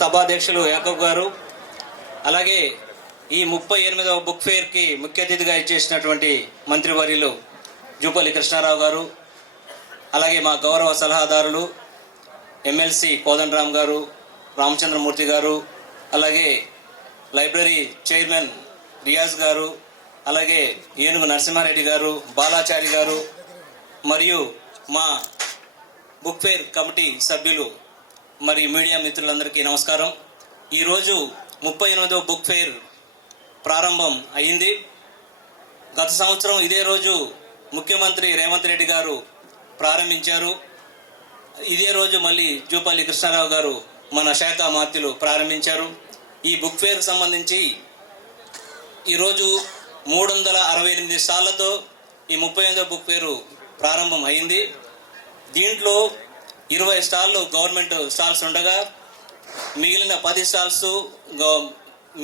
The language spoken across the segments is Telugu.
సభాధ్యక్షులు యాకబ్ గారు, అలాగే ఈ 38వ బుక్ ఫేర్కి ముఖ్య అతిథిగా ఇచ్చేసినటువంటి మంత్రివర్యులు జూపల్లి కృష్ణారావు గారు, అలాగే మా గౌరవ సలహాదారులు ఎమ్మెల్సీ కోదండరామ్ గారు, రామచంద్రమూర్తి గారు, అలాగే లైబ్రరీ చైర్మన్ రియాజ్ గారు, అలాగే ఏనుగు నరసింహారెడ్డి గారు, బాలాచారి గారు, మరియు మా బుక్ ఫేర్ కమిటీ సభ్యులు మరి మీడియా మిత్రులందరికీ నమస్కారం. ఈరోజు 38వ బుక్ ఫేర్ ప్రారంభం అయింది. గత సంవత్సరం ఇదే రోజు ముఖ్యమంత్రి రేవంత్ రెడ్డి గారు ప్రారంభించారు. ఇదే రోజు మళ్ళీ జూపల్లి కృష్ణారావు గారు మన శాఖ మంత్రులు ప్రారంభించారు. ఈ బుక్ ఫేర్కి సంబంధించి ఈరోజు 368 స్టాళ్లతో ఈ 38వ బుక్ ఫేరు ప్రారంభం అయింది. దీంట్లో 20 స్టాళ్ళు గవర్నమెంట్ స్టాల్స్ ఉండగా మిగిలిన 10 స్టాల్స్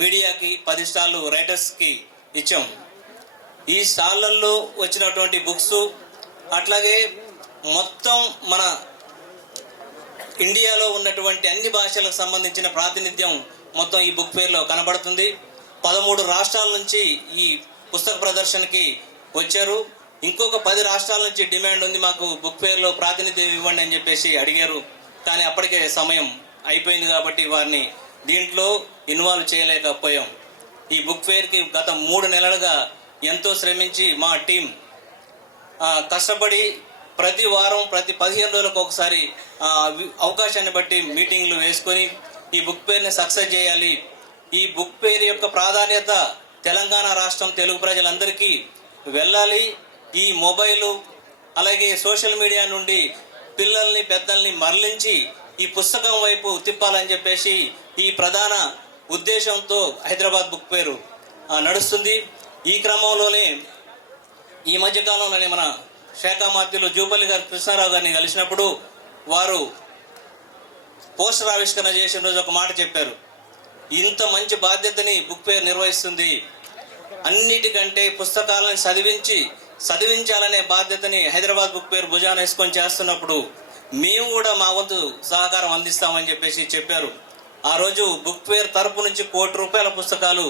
మీడియాకి, 10 స్టాళ్ళు రైటర్స్కి ఇచ్చాం. ఈ స్టాళ్లలో వచ్చినటువంటి బుక్స్ అట్లాగే మొత్తం మన ఇండియాలో ఉన్నటువంటి అన్ని భాషలకు సంబంధించిన ప్రాతినిధ్యం మొత్తం ఈ బుక్ ఫేర్లో కనబడుతుంది. 13 రాష్ట్రాల నుంచి ఈ పుస్తక ప్రదర్శనకి వచ్చారు. ఇంకొక 10 రాష్ట్రాల నుంచి డిమాండ్ ఉంది, మాకు బుక్ ఫేర్లో ప్రాతినిధ్యం ఇవ్వండి అని చెప్పేసి అడిగారు. కానీ అప్పటికే సమయం అయిపోయింది కాబట్టి వారిని దీంట్లో ఇన్వాల్వ్ చేయలేకపోయాం. ఈ బుక్ ఫేర్కి గత 3 నెలలుగా ఎంతో శ్రమించి మా టీం కష్టపడి ప్రతి వారం, ప్రతి 15 రోజులకు ఒకసారి అవకాశాన్ని బట్టి మీటింగ్లు వేసుకొని ఈ బుక్ ఫేర్ని సక్సెస్ చేయాలి. ఈ బుక్ ఫేర్ యొక్క ప్రాధాన్యత తెలంగాణ రాష్ట్రం తెలుగు ప్రజలందరికీ వెళ్ళాలి. ఈ మొబైలు అలాగే సోషల్ మీడియా నుండి పిల్లల్ని, పెద్దల్ని మరలించి ఈ పుస్తకం వైపు తిప్పాలని చెప్పేసి ఈ ప్రధాన ఉద్దేశంతో హైదరాబాద్ బుక్ ఫేర్ నడుస్తుంది. ఈ క్రమంలోనే ఈ మధ్యకాలంలోనే మన శాఖ మంత్రులు జూపల్లి గారు కృష్ణారావు గారిని కలిసినప్పుడు వారు పోస్టర్ ఆవిష్కరణ చేసిన రోజు ఒక మాట చెప్పారు. ఇంత మంచి బాధ్యతని బుక్ ఫేర్ నిర్వహిస్తుంది, అన్నిటికంటే పుస్తకాలను చదివించాలనే బాధ్యతని హైదరాబాద్ బుక్ ఫేర్ భుజాన వేసుకొని చేస్తున్నప్పుడు మేము కూడా మా వంతు సహకారం అందిస్తామని చెప్పేసి చెప్పారు. ఆ రోజు బుక్ ఫేర్ తరపు నుంచి ₹1 కోటి పుస్తకాలు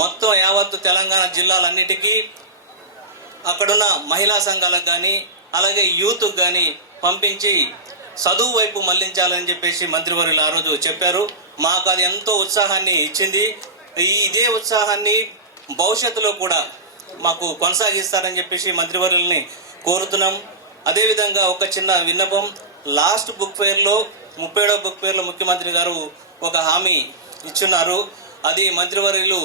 మొత్తం యావత్తు తెలంగాణ జిల్లాలన్నిటికీ అక్కడున్న మహిళా సంఘాలకు కానీ అలాగే యూత్కి కానీ పంపించి చదువు వైపు మళ్లించాలని చెప్పేసి మంత్రివర్యులు ఆ రోజు చెప్పారు. మాకు అది ఎంతో ఉత్సాహాన్ని ఇచ్చింది. ఇదే ఉత్సాహాన్ని భవిష్యత్తులో కూడా మాకు కొనసాగిస్తారని చెప్పేసి మంత్రివర్యుల్ని కోరుతున్నాం. అదేవిధంగా ఒక చిన్న విన్నపం, లాస్ట్ బుక్ ఫేర్లో 37వ బుక్ ఫేర్లో ముఖ్యమంత్రి గారు ఒక హామీ ఇచ్చున్నారు. అది మంత్రివర్యులు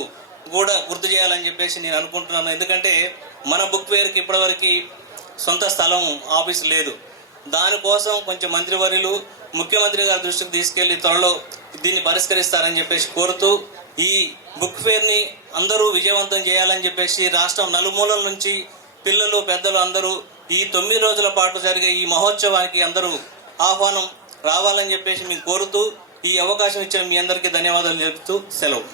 కూడా గుర్తు చేయాలని చెప్పేసి నేను అనుకుంటున్నాను. ఎందుకంటే మన బుక్ ఫేర్కి ఇప్పటివరకు సొంత స్థలం, ఆఫీస్ లేదు. దానికోసం కొంచెం మంత్రివర్యులు ముఖ్యమంత్రి గారి దృష్టికి తీసుకెళ్లి త్వరలో దీన్ని పరిష్కరిస్తారని చెప్పేసి కోరుతూ ఈ బుక్ ఫేర్ని అందరూ విజయవంతం చేయాలని చెప్పేసి రాష్ట్రం నలుమూలల నుంచి పిల్లలు, పెద్దలు అందరూ ఈ 9 రోజుల పాటు జరిగే ఈ మహోత్సవానికి అందరూ ఆహ్వానం రావాలని చెప్పేసి మీకు కోరుతూ ఈ అవకాశం ఇచ్చిన మీ అందరికీ ధన్యవాదాలు తెలుపుతూ సెలవు.